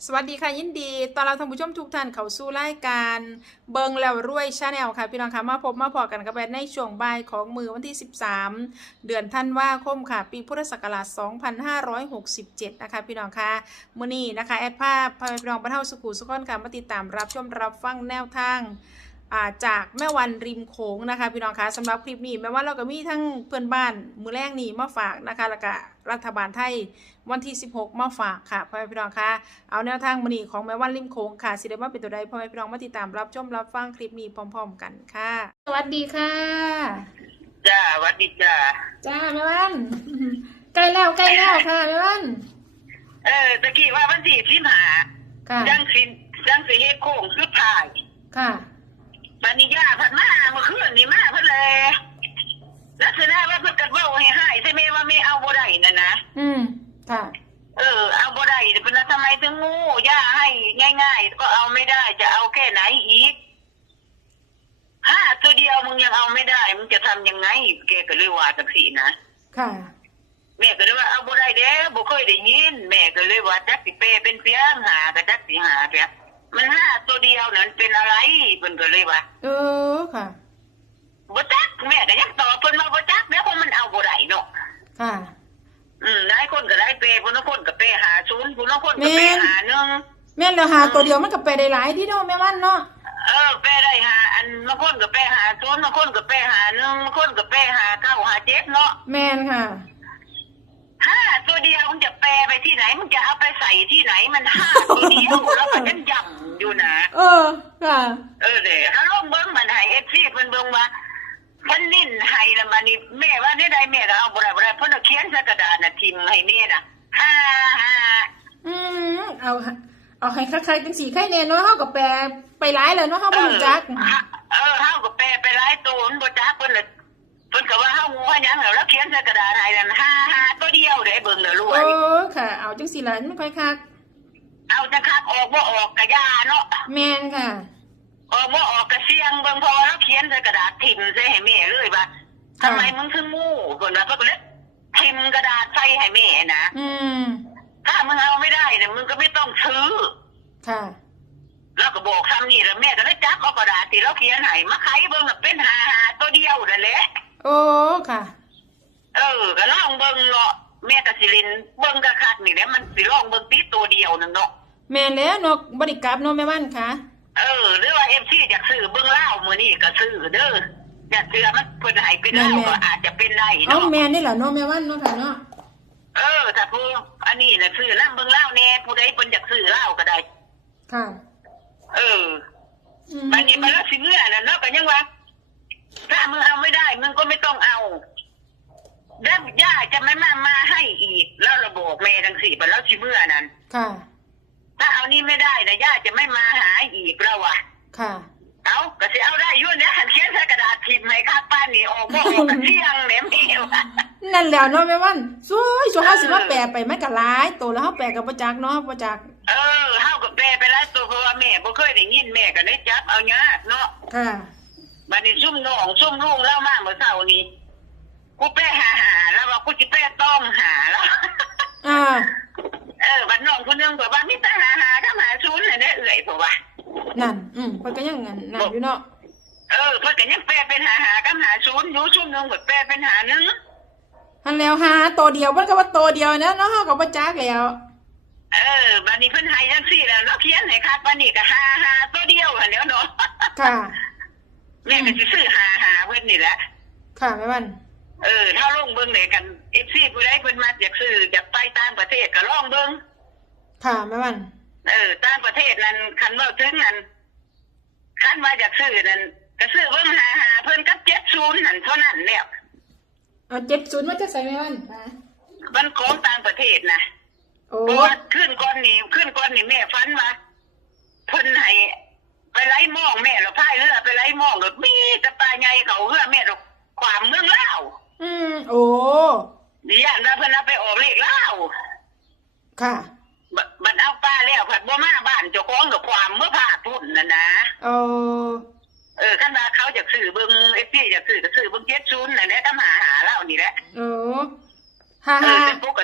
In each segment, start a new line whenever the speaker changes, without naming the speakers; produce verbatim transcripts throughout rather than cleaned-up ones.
สวัสดีค่ะยินดีตอนเราท่านผู้ชมทุกท่านเข้าสู่รายการเบิงแล้วรวยชาแนลค่ะพี่น้องค่ะมาพบมาพอกันกับแบในช่วงบ่ายของมือวันที่สิบสามเดือนธันวาคมค่ะปีพุทธศักราชสองพันห้าร้อยหกสิบเจ็ดนะคะพี่น้องค่ะมื้อนี้นะคะแอดภาพพาพี่น้องบรรเทาสุขุสุขอนค่ะมาติดตามรับชมรับฟังแนวทางจากแม่วันริมโขงนะคะพี่น้องคะสำหรับคลิปนี้แม่วันเราก็มีทั้งเพื่อนบ้านมือแรกนี่มาฝากนะคะแล้วก็รัฐบาลไทยวันที่สิบหกมาฝากค่ะพ่อแม่พี่น้องคะเอาแนวทางมื้อนี้ของแม่วันริมโขงค่ะสิได้มาเป็นตัวใดพ่อแม่พี่น้องมาติดตามรับชมรับฟังคลิปนี้พร้อมๆกันค่ะสวัสดีค่ะ
จ้าสวัสดีจ้า
จ้าแม่วันใกล้แล้วใกล้แล้วค่ะแม่วัน
เออตะกี้ว่าวันที่สิบห้า
ค่ะ
ยังสิยังสิเฮ็ดโค้งสุดท้าย
ค่ะ
บัดนี้ย่าพัดมาเมื่อคืนนี่มาเพิ่นเลยลักษณะว่าเพิ่นก็เว้าให้หายใช่ไหมว่าไม่เอาบ่ได้นั่นนะ
อืมค่ะ
เออเอาบ่ได้เพิ่นทำไมถึงงูย่าให้ง่ายๆก็เอาไม่ได้จะเอาแค่ไหนอีกห้าตัวเดียวมึงยังเอาไม่ได้มึงจะทำยังไงแกก็เลยว่าจังซี่นะ
ค่ะ
แม่ก็เลยว่าเอาบ่ได้เด้บ่เคยได้ยินแม่ก็เลยว่าจักสิเปเป็นเพียงหาก็จักสิหาเพียมันห้าตัวเดียวนั้นเป็นอะไรเพิ่นก็เลยว่า
เออค่ะ
บ่จักแม่ก็ยังตอบเพิ่นว่าบ่จักแล้วเพราะมันเอาบ่ได้เนาะ
ค่ะ
อืมหลายคนก็หลายเปผู้นคนก็เปหาศูนย์ผู้นคนก็เปหาหนึ่ง
แม่นแล้วหาตัวเดียวมันก็ไปได้หลายที่เนาะแม่วันเนาะ
เออเปได้หาอันบางคนก็เปหาศูนย์บางคนก็เปหาหนึ่งบางคนก็เปหาเก้าหาเจ็ดเนาะ
แม่นค่ะ
ห้าตัวเดียวมึงจะแปลไปที่ไหนมึงจะเอาไปใส่ที่ไหนมันห้าตัวเดียวแล้วก็ยังย่ำอยู่นะ
เออค่ะ
เออเด้ถ้าลองเบิ่งมันให้ เอฟ ซี เพิ่นเบิ่งว่าเพิ่นนิ่นให้ละมันนี่แม่ว่าได้ใดแม่ก็เอาบ่ได้บ่ได้เพิ่นเขียนใส่กระดาษน่ะทิ่มให้แม่น่ะห้าห้า
อืมเอาเอาให้คักๆจังสี่ไข่แน่เนาะเฮาก็แปลไปหลายแล้วเนาะเฮาบ่รู้จัก
เออเฮาก็แปลไปหลายตัวมันบ่จักเพิ่นเลยเพิ่นก็ว่าเฮางูหยังแล้วเขียนใส่กระดาษให้นั่นห้าห้าตัวเดียวได้เบิ่งแล้วรวย
โอ้ค่ะเอาจังสี่ล่ะมันค่อยคัก
เอาจังคักออกบ่ออกก็ย่าเนาะ
แม่นค่ะ
ออกบ่ออกก็เสี่ยงเบิ่งพอแล้วเขียนใส่กระดาษทิ่มใส่ให้แม่เลยว่าทำไมมึงถึงงูเพิ่นว่าเพิ่นก็เลยทิ่มกระดาษใส่ให้แม่นะ
อืม
ถ้ามึงเอาไม่ได้เนี่ยมึงก็ไม่ต้องซื้อ
ค่ะ
แล้วก็บอกคำนี้แล้วแม่ก็เลยจับเอากระดาษที่เราเขียนให้มาไขเบิ่งเป็นหาหาตัวเดียวนั่นแหละ
โอ้ค่ะ
เออก็ลองเบิ่งเนาะแม่ก็สิเล่นเบิ่งกะคักนี่แหละมันสิลองเบิ่งติตัวเดียวนั่นเนาะ
แม่นแล้วเนาะบ่ได้กลับเนาะแม่วันค่ะ
เออหรือว่า เอฟ ซี อยากซื้อเบิ่งลาวมื้อนี้ก็ซื้อเด้ออยากซื้อมันเพิ่นให้เป็นลาวก็อาจจะเป็นได้เนาะ
เอ้าแม่นนี่ล่ะเนาะแม่วันเนาะค่ะเนาะ
เออถ้าผู้อันนี้น่ะซื้อนำเบิ่งลาวแน่ผู้ใดเพิ่นอยากซื้อลาวก็ได้
ค่ะ
เออบัดนี้มันละสิเมื่อน่ะเนาะก็ยังว่าถ้ามึงเอาไม่ได้มึงก็ไม่ต้องเอาแล้วย่าจะไม่มามาให้อีกแล้วระบบแม่ทั้งสี่บัดแล้วสิเมื่อนั้น
ค่ะ
ถ้าเอานี่ไม่ได้นะย่าจะไม่มาหาอีกแล้วว่ะ
ค่ะ
เอาก็สิเอาได้ยุ่นเนี่ยเขียนใส่กระดาษทิมให้ข้าป้านี่ออกบ่ออกกระเที่ยงเนี่ยมีว่ะ
นั่นแล้วเนาะแม่วันสวยสวยเฮาสิมาแปลไปมันก็หลายโตแล้วเฮาแปลก็บ่จักเนาะบ่จัก
เออเฮาก็แปลไปหลายตัวเพราะว่าแม่บ่เคยได้ยินแม่ก็ได้จับเอายากเนาะ
ค่ะ
บัดนี้ซุ่มน้องซุ่มลุงเล่ามาเมื่อเช้านี้กูแปลหาหาแล้วว่ากูสิแปลต้องหาแล้ว
อ่า
เออบัดน้องคนนึงก็ว่ามีแต่หาหาถ้าหาศูนย์เนี่ยเอื้อยเพราะว่า
นั่นอืมเพิ่นก็ยังนั่นนั่นอยู่เนาะ
เออเพิ่นก็ยังแปลเป็นหาหากับหาศูนย์อยู่ซุ่มนึงก็แปลเป็นหาหนึ่ง
หันแล้วหาตัวเดียวเพิ่นก็ว่าตัวเดียวนะเนาะเฮาก็บ่จักแล้ว
เออบัดนี้เพิ่นให้จังซี่แล้วเนาะเขียนให้คักบัดนี้ก็หาหาตัวเดียวหั่นแหล้วเนาะ
ค่ะ
แม่ก็สิซื้อหาหาเพิ่นนี่แหละ
ค่ะแม่วัน
เออถ้าลงเบิ่งได้กัน เอฟ ซี ผู้ใดเพิ่นมาอยากซื้ออยากไปต่างประเทศก็ลองเบิ่ง
ค่ะแม่วัน
เออต่างประเทศนั้นคันเว้าถึงนั้นคันว่าอยากซื้อนั้นก็ซื้อเบิ่งหาหาเพิ่นกับเจ็ดสิบนั่นเท่านั้นแล้ว
เอาเจ็ดสิบมันจะใส่แม่วันค่ะ
มันของต่างประเทศนะ
โอ้
ขึ้นก่อนนี่ขึ้นก่อนนี่แม่ฝันว่าเพิ่นให้ไปไล่มองแม่แล้วพายเรือไปไล่มองรถมีแต่ปลาใหญ่เขาเรือแม่ดอกความเมืองลาว
อืมโอ้
ดิย่านว่าเพิ่นเอาไปออกเลขลาว
ค่ะ
บัดเอาปลาแล้วผัดบ่มาบ้านเจ้าของดอกความเมื่อผ่าพุ่นน่ะนะ
โอ้
เออคันว่าเขาอยากซื้อเบิ่ง เอฟ ซี อยากซื้อก็ซื้อเบิ่งเจ็ดสิบนั่นแหละตามหาหาเล่านี่แหละ
โอ้ฮ่าๆห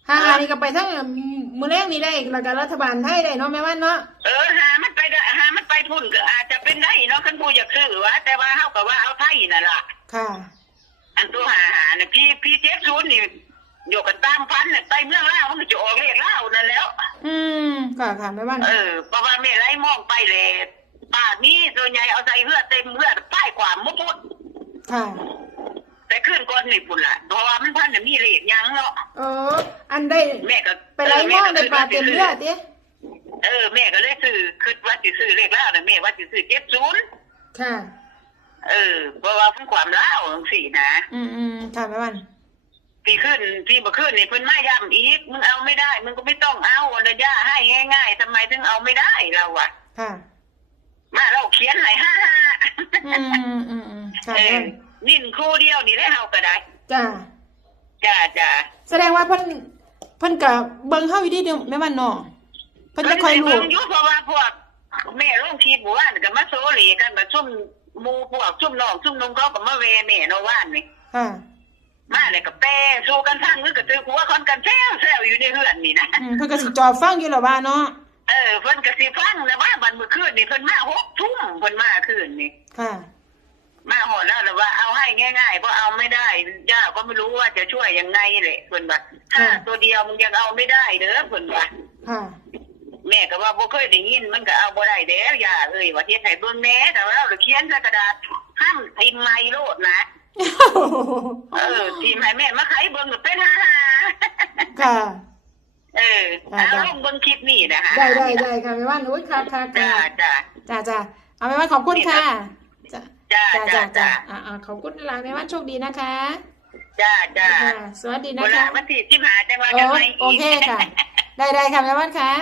หาหานี่ก็ไปทั้งมือแรกนี่ได้แล้วก็รัฐบาลไทยได้เนาะแม่วันเนาะ
เออหามันไปได้หามันไปพุ่นก็อาจจะเป็นได้เนาะคันผู้อยากซื้อวะแต่ว่าเฮาก็ว่าเอาไทยนั่นล่ะ
ค่ะ
อันตัวหาหาเนี่ยพี่พี่เจ็ดศูนย์นี่อยู่กันตามพันเนี่ยไปเมืองลาวมันก็จะออกเลขลาวนั่นแล้ว
อืมค่ะค่ะแม่วัน
เออเพราะว่าแม่ไล่มองไปเลยป่านนี้ตัวใหญ่เอาใจเลือดเต็มเลือดป้ายความมุดมุด
ค่ะ
แต่ขึ้นก่อนนี่พุ่นล่ะเพราะว่ามันพันเนี่ยมีเลขยังเนาะ
เอออันได้
แม่ก็
ไปไล่มองได้ปลาเต็มเลือดดิ
เออแม่ก็เลยซื้อคิดว่าสิซื้อเลขลาวน่ะแม่ว่าสิซื้อเจ็ดศูนย์
ค่ะ
เออเพราะว่าเพิ่นความลาวจังซี่นะ
อืมอืมค่ะแม่วัน
พี่ขึ้นพี่บ่ขึ้นนี่เพิ่นมาย้ำอีกมึงเอาไม่ได้มึงก็ไม่ต้องเอาระยะให้ง่ายๆทำไมถึงเอาไม่ได้เราอ่ะ
ค่ะ
มาเราเขียนให้ห้าห้า
อืมอืมอืมค่ะ
นิ่นครูเดียวนี่ได้เฮาก็ได้
จ้า
จ้าจ้า
แสดงว่าเพิ่นเพิ่นก็เบิ่งเฮาอยู่ดีเดียวแม่วันเนาะเพิ่นจะคอยรู้
เบิ่งอยู่เพราะว่าพวกแม่ลงคลิปบ่ว่าก็มาโซเหลกันแบบซุ่มหมู่พวกซุ่มน้องซุ่มนุ่งเขาก็มาเวแม่เนาะว่านนี่
ค่ะ
มาเนี่ยก็แปรสู้กันทั้งนึกก็ตื้อหัวคนกันแซวๆอยู่ในเฮือนนี่นะ
อืมเพิ่นก็สิจอฟังอยู่ล่ะว่าเนาะ
เออเพิ่นก็สิฟังนะว่าบัดมื้อคืนนี่เพิ่นมาหกทุ่มเพิ่นมาคืนนี่
ค่ะ
มาหอดแล้วว่าเอาให้ง่ายๆเพราะเอาไม่ได้ย่าก็ไม่รู้ว่าจะช่วยยังไงแหละเพิ่นว่าถ้าตัวเดียวมึงยังเอาไม่ได้เด้อเพิ่นว่า
ค่ะ
แม่ก็ว่าบ่เคยได้ยินมันก็เอาบ่ได้เด้อย่าเอ้ยว่าเฮ็ดให้เบิ่งแหน่แต่ว่าเราเขียนใส่กระดาษห้ามทิ่มไม้โลดนะเออทิ่มให้แม่มาไขเบิ่งก็เป็นฮ่าๆ
ค่ะ
เออเอาลงเบิ่งคลิปนี้นะคะ
ได้ๆๆค่ะแม่ว่าอุ๊ยค่ะๆ
จ้า
จ้าจ้าๆเอาแม่ว่าขอบคุณค่ะ
จ้าจ้าจ้า
อ่าขอบคุณหลายแม่ว่าโชคดีนะคะ
จ้าจ้า
สวัสดีนะคะ
วันที่สิบห้าจังหวัดกันใหม่อีก
โอเคค่ะได้ๆค่ะแม่ว่าค่ะ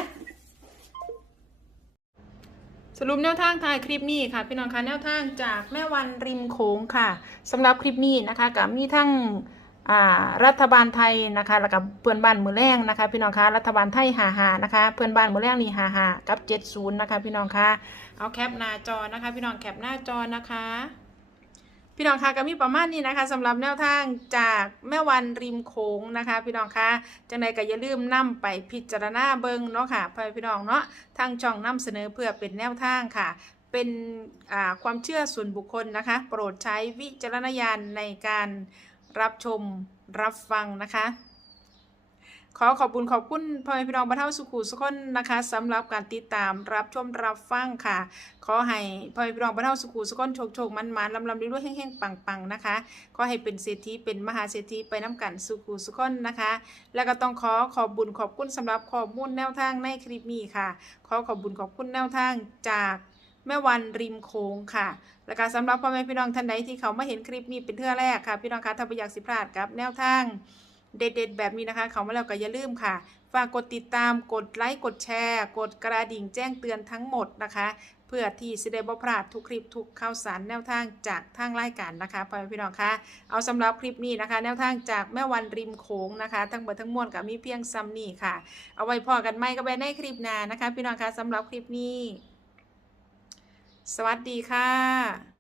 สรุปแนวทางท้ายคลิปนี้ค่ะพี่น้องคะแนวทางจากแม่วันริมโขงค่ะสำหรับคลิปนี้นะคะกับมีทั้งรัฐบาลไทยนะคะแล้วกับเพื่อนบ้านมือแรงนะคะพี่น้องคะรัฐบาลไทยหาหานะคะเพื่อนบ้านมือแรงนี่หาหากับเจ็ดศูนย์นะคะพี่น้องคะเอาแคปหน้าจอนะคะพี่น้องแคปหน้าจอนะคะพี่น้องคะก็มีประมาณนี้นะคะสำหรับแนวทางจากแม่วันริมโขงนะคะพี่น้องคะจังใดก็อย่าลืมนำไปพิจารณาเบิ่งเนาะค่ะพี่น้องเนาะทางช่องนำเสนอเพื่อเป็นแนวทางค่ะเป็นความเชื่อส่วนบุคคลนะคะโปรดใช้วิจารณญาณในการรับชมรับฟังนะคะขอขอบคุณขอบคุณพ่อแม่พี่น้องบ้านเฮาสุขุสุขคนนะคะสำหรับการติดตามรับชมรับฟังค่ะขอให้พ่อแม่พี่น้องบ้านเฮาสุขุสุขคนโชคโชคมันมันลำลำด้วยๆแห้งๆปังๆนะคะขอให้เป็นเศรษฐีเป็นมหาเศรษฐีไปน้ำกันสุขุสุขคนนะคะแล้วก็ต้องขอขอบบุญขอบคุณสำหรับข้อมูลแนวทางในคลิปนี้ค่ะขอขอบบุญขอบคุณแนวทางจากแม่วันริมโขงค่ะและการสำหรับพ่อแม่พี่น้องท่านใดที่เขามาเห็นคลิปนี้เป็นเทื่อแรกค่ะพี่น้องคะถ้าไม่อยากสิพลาดกับแนวทางเด็ดๆแบบนี้นะคะเขามาแล้วก็อย่าลืมค่ะฝากกดติดตามกดไลค์กดแชร์กดกระดิ่งแจ้งเตือนทั้งหมดนะคะเพื่อที่จะได้บ่พลาดทุกคลิปทุกข่าวสารแนวทางจากทางรายการนะคะพ่อแม่พี่น้องคะเอาสำหรับคลิปนี้นะคะแนวทางจากแม่วันริมโขงนะคะทั้งหมดทั้งมวลกับมีเพียงซ้ำนี่ค่ะเอาไว้พอกันไหมก็ไปในคลิปหน้านะคะพี่น้องคะสำหรับคลิปนี้สวัสดีค่ะ